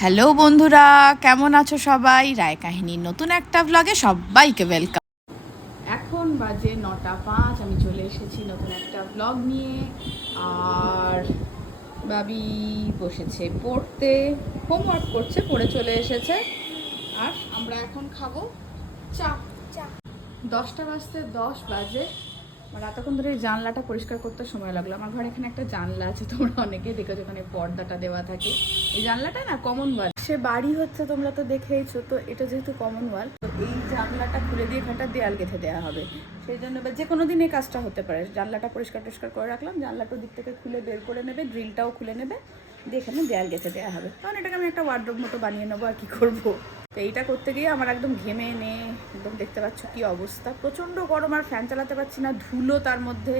Hello বন্ধুরা কেমন আছো সবাই? রায় কাহিনীর নতুন একটা ব্লগে সবাইকে ওয়েলকাম এখন বাজে নটা পাঁচ আমি চলে এসেছি নতুন একটা ব্লগ নিয়ে। আর বাবি বসেছে পড়তে হোমওয়ার্ক করছে পড়ে চলে এসেছে। আর আমরা এখন খাব চা। চা। দশটা বাজতে দশ বাজে। আমার এতক্ষণ ধরে জানলাটা পরিষ্কার করতে সময় লাগল। আমার ঘরে এখানে একটা জানলা আছে, তোমরা অনেকে দেখেছ ওখানে পর্দাটা দেওয়া থাকে। এই জানলাটা না কমন ওয়াল সে বাড়ি হচ্ছে, তোমরা তো দেখেইছো, তো এটা যেহেতু কমন ওয়াল তো এই জানলাটা খুলে দিয়ে এখানটা দেয়াল গেঁথে দেওয়া হবে। সেই জন্য বা যে কোনো দিন এই কাজটা হতে পারে। জানলাটা পরিষ্কার টরিষ্কার করে রাখলাম জানলাটা দিক থেকে খুলে বের করে নেবে, গ্রিলটাও খুলে নেবে, দিয়ে এখানে দেয়াল গেঁথে দেওয়া হবে। কারণ এটাকে আমি একটা ওয়ার্ড্রোব মতো বানিয়ে নেব, আর কি করব? তো এইটা করতে গিয়ে আমার একদম ঘেমে নে একদম দেখতে পাচ্ছ কি অবস্থা। প্রচণ্ড গরম আর ফ্যান চালাতে পারছি না, ধুলো তার মধ্যে।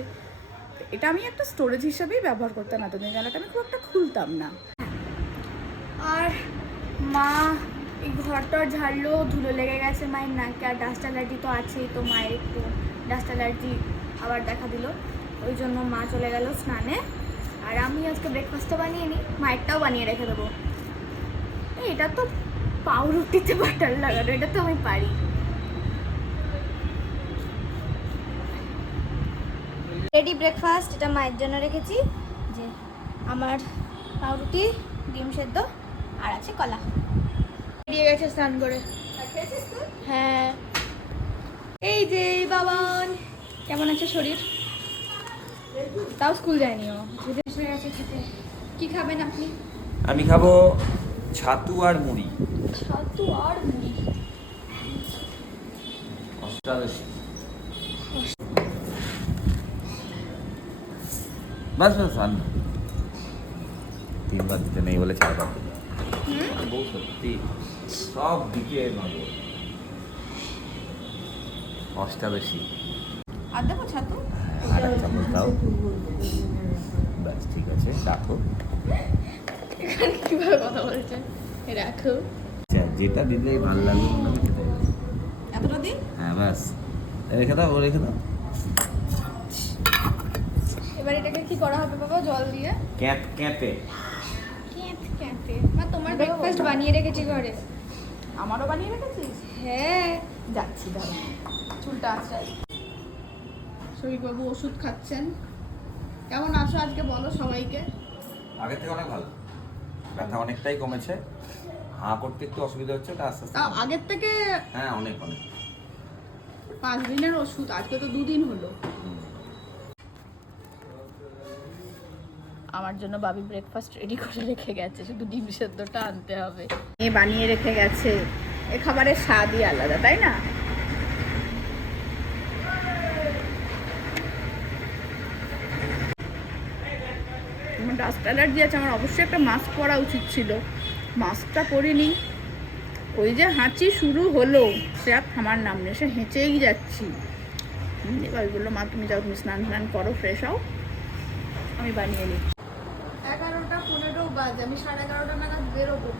এটা আমি একটা স্টোরেজ হিসাবেই ব্যবহার করতাম না এতদিন জানাটা আমি খুব একটা খুলতাম না। আর মা, এই ঘরটা ঝাড়লো, ধুলো লেগে গেছে মায়ের নাকে, আর ডাস্ট অ্যালার্জি তো আছেই তো মায়ের একটু ডাস্ট অ্যালার্জি আবার দেখা দিল। ওই জন্য মা চলে গেল স্নানে। আর আমি আজকে ব্রেকফাস্টটা বানিয়ে নিই, মায়েরটাও বানিয়ে রেখে দেবো। এটা তো পাউরুটিতে বাটার লাগানো এটা তো আমি পারি। রেডি ব্রেকফাস্ট এটা মায়ের জন্য রেখেছি। যে আমার পাউরুটি ডিম সেদ্ধ আর আছে কলা। বেরিয়ে গেছে স্নান করে। হ্যাঁ। এই যে বাবান। কেমন আছে শরীর? তাও স্কুল যায়নি ও। কি খাবেন আপনি? আমি খাব ছাতু আর মুড়ি। ছাতু আর মুড়ি অষ্টাদশী বাস বাস আন। তিনবার দিতে নেই বলে চারবার দিল। বউ সত্যি সব দিকে নজর অষ্টাদশী আর দেখো ছাতু আর এক চামচ দাও ব্যাস ঠিক আছে রাখো। এখানে কীভাবে কথা বলছে? রাখো। যেটা দিলেই ভালো লাগবে মনে হয় এতটা দিন হ্যাঁ ব্যাস। রেখে দাও রেখে দাও। এবার এটাকে কি করা হবে বাবা জল দিয়ে? ক্যাপ ক্যাপে। ক্যাঁত ক্যাঁতে মা তোমার ব্রেকফাস্ট বানিয়ে রেখেছি ঘরে। আমারও বানিয়ে রেখেছিস? হ্যাঁ। যাচ্ছি দাঁড়া। চুলটা আছে। শরীরবাবু ওষুধ খাচ্ছেন। কেমন আছো আজকে বলো সবাইকে? আগের থেকে অনেক ভালো। ব্যথা অনেকটাই কমেছে। হাঁ করতে একটু অসুবিধা হচ্ছে তা আস্তে আস্তে আগের থেকে হ্যাঁ অনেক অনেক। পাঁচ দিনের ওষুধ আজকে তো দুদিন হলো। আমার জন্য বাবি ব্রেকফাস্ট রেডি করে রেখে গেছে শুধু ডিম সেদ্ধটা আনতে হবে। এ বানিয়ে রেখে গেছে। এ খাবারের স্বাদই আলাদা তাই না? আমার ডাস্ট অ্যালার্জি আছে আমার অবশ্যই একটা মাস্ক পরা উচিত ছিল। মাস্কটা পরে নিই ওই যে হাঁচি শুরু হলো। সে আর থামার নাম নেই সে হেঁচেই যাচ্ছি। এবার বলল মা তুমি যাও তুমি স্নান স্নান করো ফ্রেশ হও। আমি বানিয়ে নিই এগারোটা পনেরো বাজে আমি সাড়ে এগারোটা নাগাদ বেরোবো।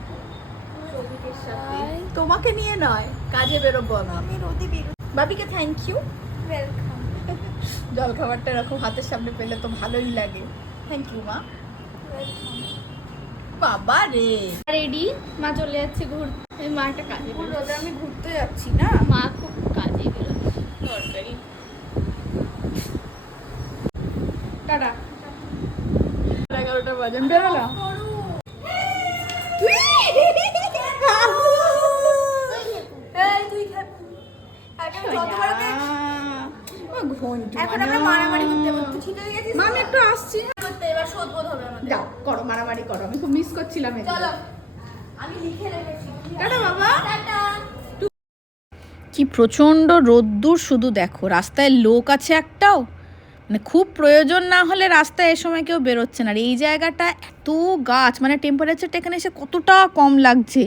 তোমাকে নিয়ে নয় কাজে বেরোবো না। আমি রোদে বেরো বাবিকে থ্যাংক ইউ ওয়েলকাম জল খাবারটা এরকম হাতের সামনে পেলে তো ভালোই লাগে। থ্যাংক ইউ মা। বাবা রে। রেডি? মা চলে যাচ্ছে ঘুরতে। মা একটা কাজে। রোদে আমি ঘুরতে যাচ্ছি না? মা খুব কাজে বেরোচ্ছে। দরকারি। টাটা। এগারোটা বাজে আমি বেরোলাম? এখন আমরা মারামারি করতে ঠিক হয়ে একটু আসছি। করতে এবার শোধ বোধ হবে আমাদের। যাও। করো মারামারি করো আমি খুব মিস করছিলাম চলো। আমি লিখে রেখেছি। টাটা বাবা। টাটা। কি প্রচণ্ড রোদ্দুর শুধু দেখো রাস্তায় লোক আছে একটাও? মানে খুব প্রয়োজন না হলে রাস্তায় এ সময় কেউ বেরোচ্ছে না। আর এই জায়গাটা এত গাছ মানে টেম্পারেচারটা এখানে এসে কতটা কম লাগছে।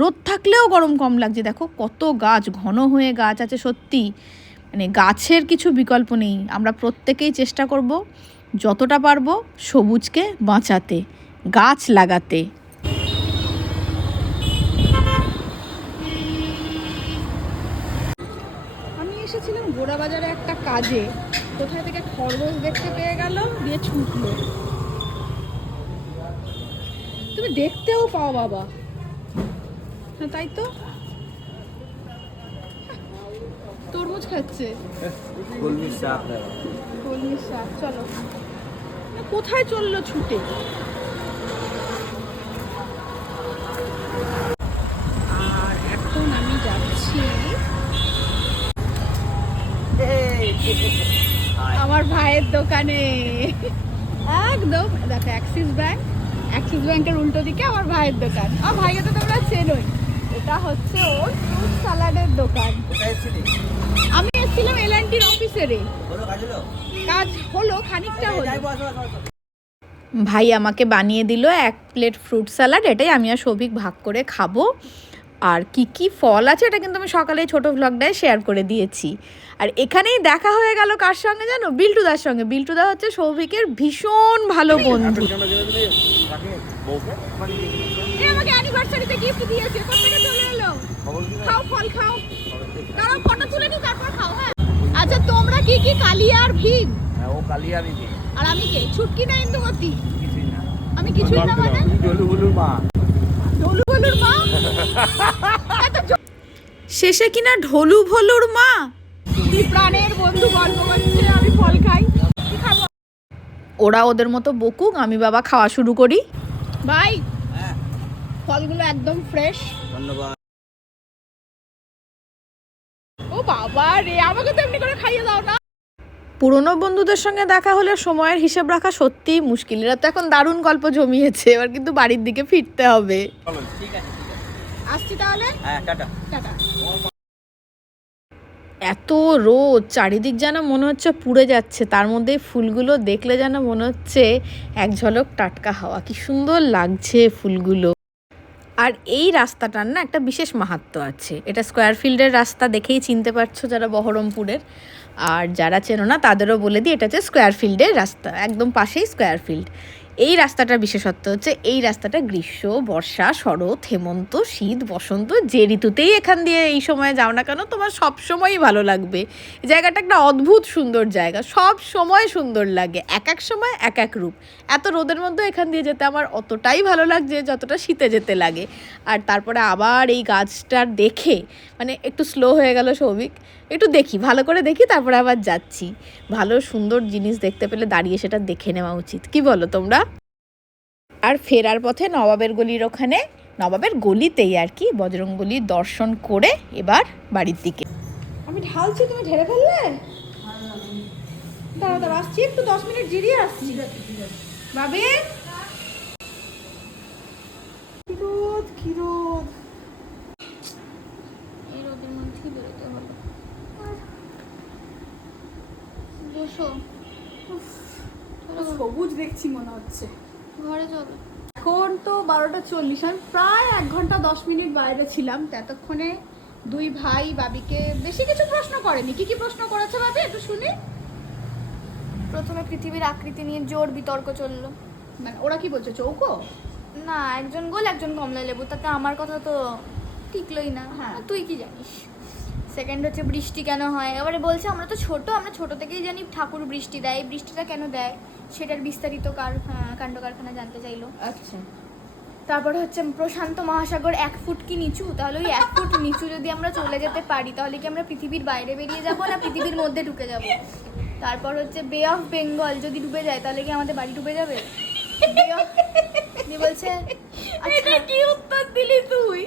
রোদ থাকলেও গরম কম লাগছে। দেখো কত গাছ ঘন হয়ে গাছ আছে সত্যি। মানে গাছের কিছু বিকল্প নেই। আমরা প্রত্যেকেই চেষ্টা করব যতটা পারব সবুজকে বাঁচাতে গাছ লাগাতে। আমি এসেছিলাম গোড়া বাজারে একটা কাজে। কোথায় থেকে খরগোশ দেখতে পেয়ে গেল দিয়ে ছুটলো। তুমি দেখতেও পাও বাবা। হ্যাঁ তাই তো? তরমুজ খাচ্ছে। কলমি শাক। কলমির শাক চলো। কোথায় চলল ছুটে? আর এখন আমি যাচ্ছি আমার ভাইয়ের দোকানে। একদম দেখো অ্যাক্সিস ব্যাংক অ্যাক্সিস ব্যাংকের উল্টো দিকে আমার ভাইয়ের দোকান। আমার ভাইকে তো তোমরা চেনোই। এটা হচ্ছে ওর ফ্রুট সালাডের দোকান। আমি এসেছিলাম এল অফিসেরে হলো কাজ হলো? কাজ হলো খানিকটা হলো। যাই বস বস বস। ভাই আমাকে বানিয়ে দিল এক প্লেট ফ্রুট স্যালাড এটাই আমি আর সৌভিক ভাগ করে খাব। আর কি কি ফল আছে এটা কিন্তু আমি সকালে ছোট ভ্লগটায় শেয়ার করে দিয়েছি। আর এখানেই দেখা হয়ে গেল কার সঙ্গে জানো? বিল্টুদার সঙ্গে। বিল্টুদা হচ্ছে সৌভিকের ভীষণ ভালো বন্ধু। এ আমাকে অ্যানিভার্সারিতে গিফট দিয়েছে। কোথা থেকে চলে এলো? খাও ফল খাও। দাঁড়াও ফটো তুলে নি তারপর খাও হ্যাঁ? আচ্ছা তোমরা কি কি কালিয়া আর ভীম? হ্যাঁ ও আমি আর আমি কে? ছুটকি না ইন্দুমতি? কিছুই না। আমি কিছুই না মানে? ডলু বুলুর মা। ঢোলু ভলুর মা শেষে কিনা ঢোলু ভলুর মা? কি প্রাণের বন্ধু গল্প করছে আমি ফল খাই। খাব? ওরা ওদের মতো বকুক আমি বাবা খাওয়া শুরু করি। ভাই হ্যাঁ। ফলগুলো একদম ফ্রেশ ধন্যবাদ। ও বাবা রে আমাকে তো এমনি করে খাইয়ে দাও না। পুরনো বন্ধুদের সঙ্গে দেখা হলে সময়ের হিসাব রাখা সত্যিই মুশকিল। এরা তো এখন দারুণ গল্প জমিয়েছে এবার কিন্তু বাড়ির দিকে ফিরতে হবে। ঠিক আছে ঠিক আছে। আসছি তাহলে? হ্যাঁ টাটা। টাটা। এত রোদ, চারিদিক যেন মনে হচ্ছে পুড়ে যাচ্ছে। তার মধ্যে ফুলগুলো দেখলে যেন মনে হচ্ছে এক ঝলক টাটকা হাওয়া। কি সুন্দর লাগছে ফুলগুলো। আর এই রাস্তাটার না একটা বিশেষ মাহাত্ম্য আছে। এটা স্কোয়ার ফিল্ডের রাস্তা দেখেই চিনতে পারছ যারা বহরমপুরের। আর যারা চেনো না, তাদেরও বলে দিই, এটা হচ্ছে স্কোয়ার ফিল্ডের রাস্তা। একদম পাশেই স্কোয়ার ফিল্ড। এই রাস্তাটার বিশেষত্ব হচ্ছে এই রাস্তাটা গ্রীষ্ম, বর্ষা, শরৎ, হেমন্ত, শীত, বসন্ত, যে ঋতুতেই এখান দিয়ে এই সময় যাও না কেন, তোমার সব সময়ই ভালো লাগবে। জায়গাটা একটা অদ্ভুত সুন্দর জায়গা, সব সময় সুন্দর লাগে, এক এক সময় এক এক রূপ। এত রোদের মধ্যে এখান দিয়ে যেতে আমার অতটাই ভালো লাগছে যতটা শীতে যেতে লাগে। আর তারপরে আবার এই গাছটার দেখে মানে একটু স্লো হয়ে গেল সৌভিক একটু দেখি ভালো করে দেখি তারপরে আবার যাচ্ছি। ভালো সুন্দর জিনিস দেখতে পেলে দাঁড়িয়ে সেটা দেখে নেওয়া উচিত। কি বলো তোমরা? আর ফেরার পথে নবাবের গলির ওখানে নবাবের গলিতেই আর কি বজরংবলির দর্শন করে এবার বাড়ির দিকে। আমি ঢালছি তুমি ঢেলে ফেললে? দাঁড়া দাঁড়া আসছি একটু দশ মিনিট জিরিয়ে আসছি। বাবে? কি রোদ কি রোদ এই রোদের মধ্যেই বেরোতে হলো আর উফ, সবুজ দেখছি মনে হচ্ছে। ঘরে চলো। এখন তো বারোটা চল্লিশ আমি প্রায় এক ঘণ্টা দশ মিনিট বাইরে ছিলাম ততক্ষণে দুই ভাই বাবিকে বেশি কিছু প্রশ্ন করেনি। কি কি প্রশ্ন করেছে ভাবি একটু শুনি? প্রথমে পৃথিবীর আকৃতি নিয়ে জোর বিতর্ক চলল। মানে ওরা কি বলছে চৌকো? না একজন গোল একজন কমলা লেবু তাতে আমার কথা তো টিকলোই না। হ্যাঁ। তুই কি জানিস? সেকেন্ড হচ্ছে বৃষ্টি কেন হয়? এবারে বলছে আমরা তো ছোট আমরা ছোট থেকেই জানি ঠাকুর বৃষ্টি দেয়। এই বৃষ্টিটা কেন দেয়? সেটার বিস্তারিত কার কাণ্ড কারখানা জানতে চাইলো। আচ্ছা। তারপরে হচ্ছে প্রশান্ত মহাসাগর এক ফুট কি নিচু? তাহলে ওই এক ফুট নিচু যদি আমরা চলে যেতে পারি তাহলে কি আমরা পৃথিবীর বাইরে বেরিয়ে যাব না পৃথিবীর মধ্যে ঢুকে যাব? তারপর হচ্ছে বে অফ বেঙ্গল যদি ডুবে যায় তাহলে কি আমাদের বাড়ি ডুবে যাবে? বলছে আচ্ছা। কি উত্তর দিলি তুই?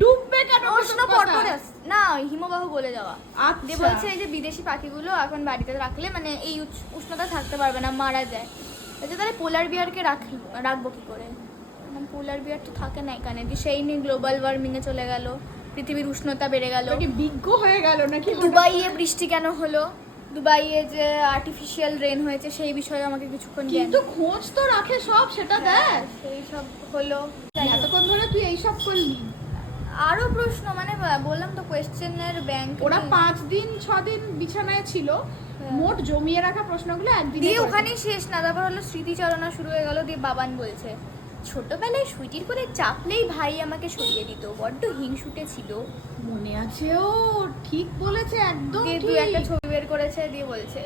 ডুববে কেন? প্রশ্ন পটরেস না হিমবাহ গলে যাওয়া। দিয়ে আচ্ছা বলছে এই যে বিদেশি পাখিগুলো এখন বাড়িতে রাখলে মানে এই উষ্ণতা থাকতে পারবে না মারা যায়। বলছে তাহলে পোলার বিয়ারকে রাখ রাখব কি করে? পোলার বিয়ার তো থাকে না এখানে। দিয়ে সেই নিয়ে গ্লোবাল ওয়ার্মিংয়ে চলে গেল পৃথিবীর উষ্ণতা বেড়ে গেল। বিজ্ঞ হয়ে গেল নাকি দুবাইয়ে বৃষ্টি কেন হলো? দুবাইয়ে যে আর্টিফিশিয়াল রেন হয়েছে সেই বিষয়ে আমাকে কিছুক্ষণ কিন্তু খোঁজ তো রাখে সব সেটা হ্যাঁ, দেখ। সেই সব হলো। এতক্ষণ ধরে তুই এইসব করলি? আরও প্রশ্ন মানে বললাম তো কোয়েশ্চেনের ব্যাংক ওরা পাঁচ দিন ছ দিন বিছানায় ছিল। মোট জমিয়ে রাখা প্রশ্নগুলো একদিন দিয়ে ওখানেই শেষ না তারপর হলো স্মৃতিচারণা শুরু হয়ে গেল দিয়ে বাবান বলছে ছোটবেলায় সুইটির করে চাপলেই ভাই আমাকে সরিয়ে দিত বড্ড হিংসুটে ছিল। মনে আছে ও ঠিক বলেছে একদম দিয়ে একটা ছবি বের করেছে দিয়ে বলছে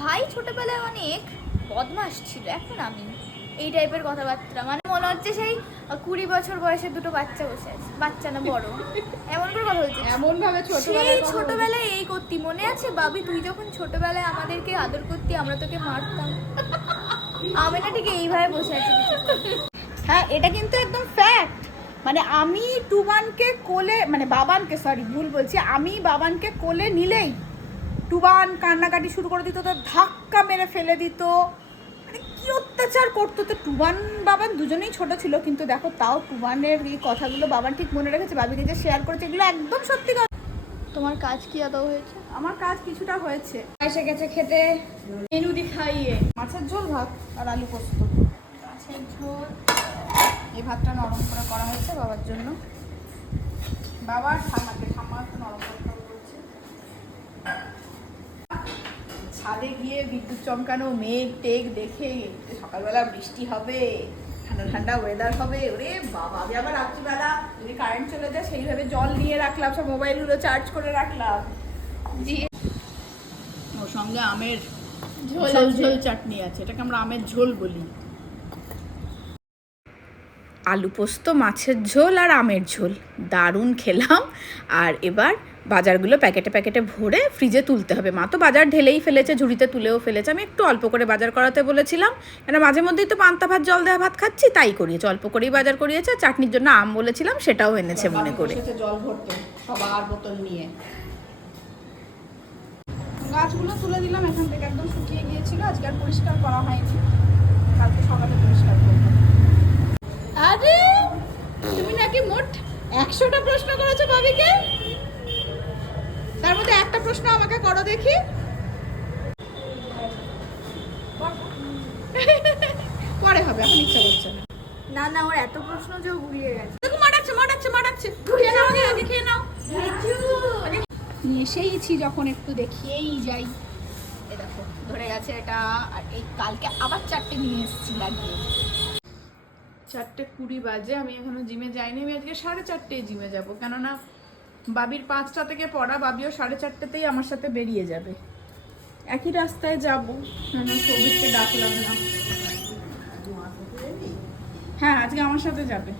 ভাই ছোটবেলায় অনেক বদমাস ছিল এখন আমি এই টাইপের কথাবার্তা। মানে মনে হচ্ছে সেই কুড়ি বছর বয়সের দুটো বাচ্চা বসে আছে। বাচ্চা না বড়। এমন করে কথা বলছে। এমন ভাবে সেই ছোটবেলায় ছোটবেলায় এই করতি মনে আছে বাবি তুই যখন ছোটবেলায় আমাদেরকে আদর করতি আমরা তোকে মারতাম? আমি না ঠিক এইভাবে বসে আছি হ্যাঁ এটা কিন্তু একদম ফ্যাক্ট মানে আমি টুবানকে কোলে মানে বাবানকে সরি ভুল বলছি। আমি বাবানকে কোলে নিলেই টুবান কান্নাকাটি শুরু করে দিত তো ধাক্কা মেরে ফেলে দিত। অত্যাচার করতো। তো টুবান বাবান দুজনেই ছোট ছিল কিন্তু দেখো তাও টুবানের এই কথাগুলো বাবান ঠিক মনে রেখেছে বাবিকে যে শেয়ার করেছে এগুলো একদম সত্যি কথা। তোমার কাজ কি আদৌ হয়েছে? আমার কাজ কিছুটা হয়েছে। এসে গেছে খেতে মেনু দি খাইয়ে মাছের ঝোল ভাত আর আলু পোস্ত। মাছের ঝোল এই ভাতটা নরম করে করা হয়েছে বাবার জন্য। বাবার ঠাম্মাকে ঠাম্মা নরম করে খাবে বলছে ছাদে গিয়ে বিদ্যুৎ চমকানো মেঘ টেঘ দেখে সকালবেলা বৃষ্টি হবে ঠান্ডা ঠান্ডা ওয়েদার হবে ওরে বাবা আমি আবার রাত্রিবেলা যদি কারেন্ট চলে যায় সেইভাবে জল নিয়ে রাখলাম সব মোবাইলগুলো চার্জ করে রাখলাম। দিয়ে ওর সঙ্গে আমের ঝোল ঝোল ঝোল চাটনি আছে এটাকে আমরা আমের ঝোল বলি। আলু পোস্ত মাছের ঝোল আর আমের ঝোল দারুণ খেলাম। আর এবার বাজারগুলো প্যাকেটে প্যাকেটে ভরে ফ্রিজে তুলতে হবে। মা তো বাজার ঢেলেই ফেলেছে ঝুড়িতে তুলেও ফেলেছে। আমি একটু অল্প করে বাজার করাতে বলেছিলাম। কেন মাঝে মধ্যেই তো পান্তা ভাত জল দেওয়া ভাত খাচ্ছি তাই করিয়েছে অল্প করেই বাজার করিয়েছে চাটনির জন্য আম বলেছিলাম সেটাও এনেছে মনে করে। জল ভরতে সবার বোতল নিয়ে। গাছগুলো তুলে দিলাম এখান থেকে একদম শুকিয়ে গিয়েছিল আজকে আর পরিষ্কার করা হয়নি। কালকে সকালে পরিষ্কার করব। আরে তুমি নাকি মোট একশোটা প্রশ্ন করেছ ভাবিকে? তার মধ্যে একটা প্রশ্ন আমাকে করো দেখি। পরে হবে এখন ইচ্ছা করছে না। না না ওর এত প্রশ্ন যে গুলিয়ে গেছে। দেখো মারাচ্ছে মারাচ্ছে মারাচ্ছে। খেয়ে নাও আগে আগে খেয়ে নাও। নিয়ে এসেইছি যখন একটু দেখিয়েই যাই। এ দেখো ধরে গেছে এটা আর এই কালকে আবার চারটে নিয়ে এসেছি লাগিয়ে। চারটে কুড়ি বাজে আমি এখনও জিমে যাইনি আমি আজকে সাড়ে চারটেয় জিমে যাব। কেননা বাবির পাঁচটা থেকে পড়া বাবিও সাড়ে চারটেতেই আমার সাথে বেরিয়ে যাবে। একই রাস্তায় যাব। সৌভিককে ডাকলাম না। হ্যাঁ আজকে আমার সাথে যাবে।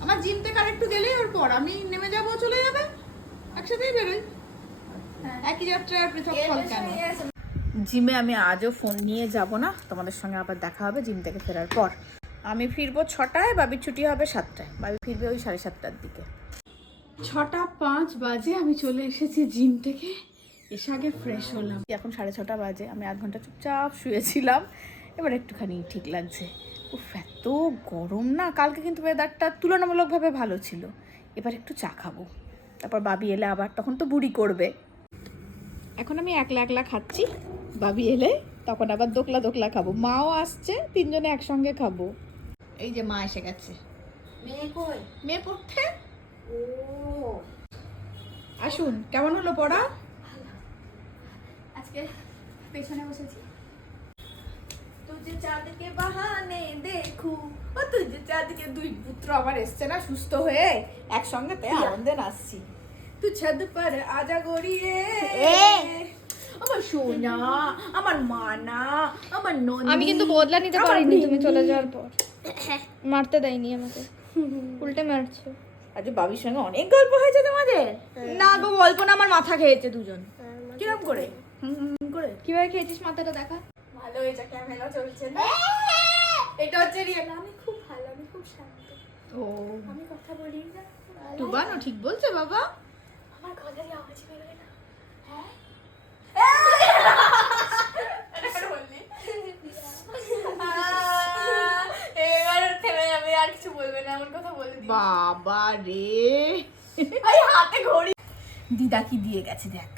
আমার জিম থেকে আরেকটু গেলেই ওর পর আমি নেমে যাব চলে যাবে। একসাথেই বেরোই। একই যাত্রায় আর পৃথক ফল কেন? জিমে আমি আজও ফোন নিয়ে যাব না। তোমাদের সঙ্গে আবার দেখা হবে জিম থেকে ফেরার পর। আমি ফিরবো ছটায় বাবির ছুটি হবে সাতটায়। বাবি ফিরবে ওই সাড়ে সাতটার দিকে। ছটা পাঁচ বাজে আমি চলে এসেছি জিম থেকে। এসে আগে ফ্রেশ হলাম। এখন সাড়ে ছটা বাজে আমি আধ ঘণ্টা চুপচাপ শুয়েছিলাম। এবার একটুখানি ঠিক লাগছে। উফ এত গরম না কালকে কিন্তু ওয়েদারটা তুলনামূলকভাবে ভালো ছিল। এবার একটু চা খাব। তারপর বাবি এলে আবার তখন তো বুড়ি করবে। এখন আমি একলা একলা খাচ্ছি। বাবি এলে তখন আবার দোকলা দোকলা খাব। মাও আসছে তিনজনে একসঙ্গে খাব। এই যে মা এসে গেছে। মেয়ে কই? মেয়ে পড়তে ও আসুন কেমন হলো পড়া? আজকে পেছনে বসেছি। চাঁদকে বাহানে দেখু ও আজকে দুই পুত্র আমার এসছে না সুস্থ হয়ে একসঙ্গে আনন্দে নাচছি। ছাদ পর আজা গড়িয়ে। আমার সোনা আমার মানা আমার ননি। আমি কিন্তু বদলা নিতে পারিনি তুমি চলে যাওয়ার পর। মারতে দেয়নি আমাকে। উল্টে মারছে। আজ বাবির সঙ্গে অনেক গল্প হয়েছে তোমাদের। না গো গল্প না আমার মাথা খেয়েছে দুজন। কিরম করে? হুম, করে। কীভাবে খেয়েছিস মাথাটা দেখা? ভালো হয়েছে ক্যামেরা চলছে না। এটা হচ্ছে রিয়েল। আমি খুব ভালো আমি খুব শান্ত। ও। আমি কথা বলি না। টুবানো ঠিক বলছে বাবা? আমার গলারই আওয়াজ বেরোয় না। হ্যাঁ থেমে যাবে আর কিছু বলবে না এমন কথা বলে দিই বাবা রে। হাতে ঘড়ি। দিদা কি দিয়ে গেছে দেখ।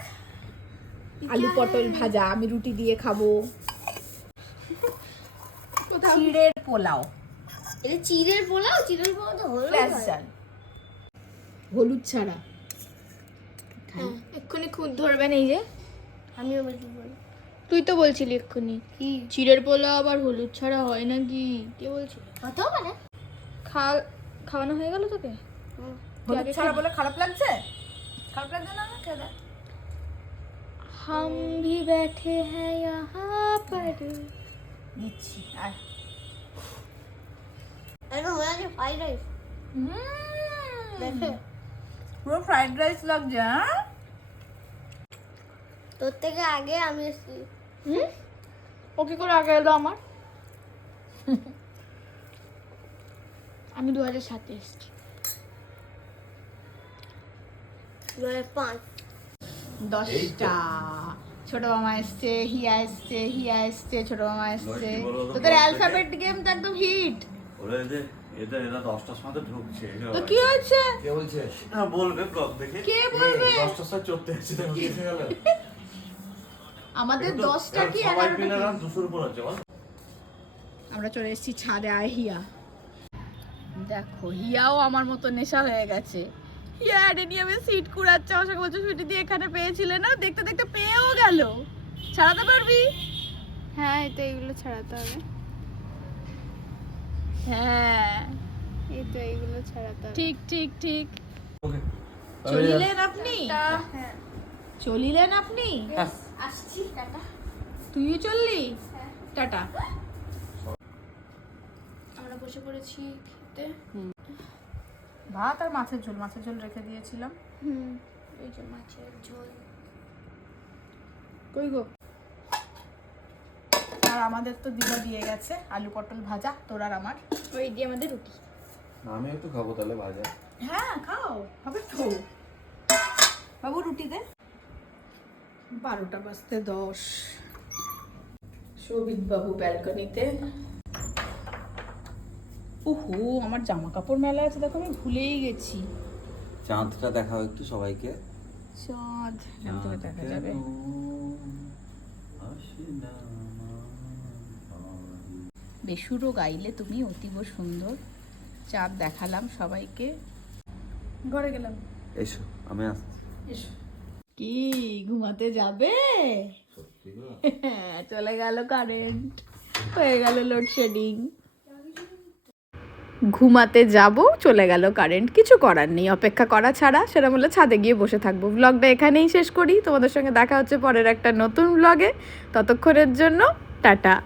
আলু পটল ভাজা আমি রুটি দিয়ে খাব। চিড়ের পোলাও। এটা চিড়ের পোলাও? চিড়ের পোলাও তো হলো হলুদ ছাড়া। এক্ষুনি খুদ ধরবেন এই যে। আমিও বলি বলি। তুই তো বলছিলি এক্ষুনি। কি? চিড়ের পোলাও আবার হলুদ ছাড়া হয় নাকি? কে বলছিল? কত মানে খা খাওয়ানো হয়ে গেল তোকে হলুদ ছাড়া বলে খারাপ লাগছে খারাপ লাগছে না খেতে हम भी बैठे हैं यहाँ पर দিচ্ছি আর একদম মনে হচ্ছে ফ্রাইড রাইস দেখে পুরো ফ্রাইড রাইস লাগছে হ্যাঁ তোর থেকে আগে আমি এসেছি ও কি করে আগে এলো আমার আমি দু হাজার সাতে এসেছি। দু হাজার পাঁচ। দশটা। ছোট মামা এসছে হিয়া এসছে হিয়া এসছে ছোট মামা এসছে। তোদের অ্যালফাবেট গেম তো একদম হিট ওরা এদের এদের এরা দশটার সময় তো ঢুকছে। তো কি হয়েছে? কে বলছে? বলবে ব্লগ দেখে। কে বলবে? দশটার সময় চড়তে আসছে দেখো কি গেল? আমাদের দশটা কি এগারোটা মিলে কি? না দুশোর উপর আছে আমরা চলে এসেছি ছাদে আয় হিয়া। দেখো হিয়াও আমার মতো নেশা হয়ে গেছে। হিয়া অ্যাডেনিয়ামে সিট কুড়াচ্ছে সঙ্গে বলছে ছুটি দিয়ে এখানে পেয়েছিলে না? দেখতে দেখতে পেয়েও গেল। ছাড়াতে পারবি? হ্যাঁ এই তো এইগুলো ছাড়াতে হবে। হ্যাঁ। এই তো এইগুলো ছাড়াতে হবে। ঠিক ঠিক ঠিক। চলিলেন আপনি? হ্যাঁ। চলিলেন আপনি? আসছি টাটা। তুইও চললি? টাটা। আমরা বসে পড়েছি খেতে ভাত আর মাছের ঝোল মাছের ঝোল রেখে দিয়েছিলাম। হুম এই যে মাছের ঝোল। কই গো? আর আমাদের তো দিদা দিয়ে গেছে আলু পটল ভাজা তোর আর আমার। ওই দিয়ে আমাদের রুটি। আমি একটু খাব তাহলে ভাজা। হ্যাঁ খাও হবে তো। বাবু রুটি দে। বারোটা বাজতে দশ। সৌভিক বাবু ব্যালকনিতে। ওহো আমার জামা কাপড় মেলা আছে দেখো আমি ভুলেই গেছি। চাঁদটা দেখাও একটু সবাইকে। চাঁদ দেখা যাবে। বেসুরো গাইলে তুমি অতীব সুন্দর। চাঁদ দেখালাম সবাইকে। ঘরে গেলাম। এসো আমি আসছি। এসো। কি ঘুমাতে যাবে? চলে গেল কারেন্ট হয়ে গেল লোডশেডিং ঘুমাতে যাব, চলে গেল কারেন্ট কিছু করার নেই। অপেক্ষা করা ছাড়া সেটা বলে ছাদে গিয়ে বসে থাকব। ব্লগটা এখানেই শেষ করি। তোমাদের সঙ্গে দেখা হচ্ছে পরের একটা নতুন ব্লগে ততক্ষণের জন্য টাটা।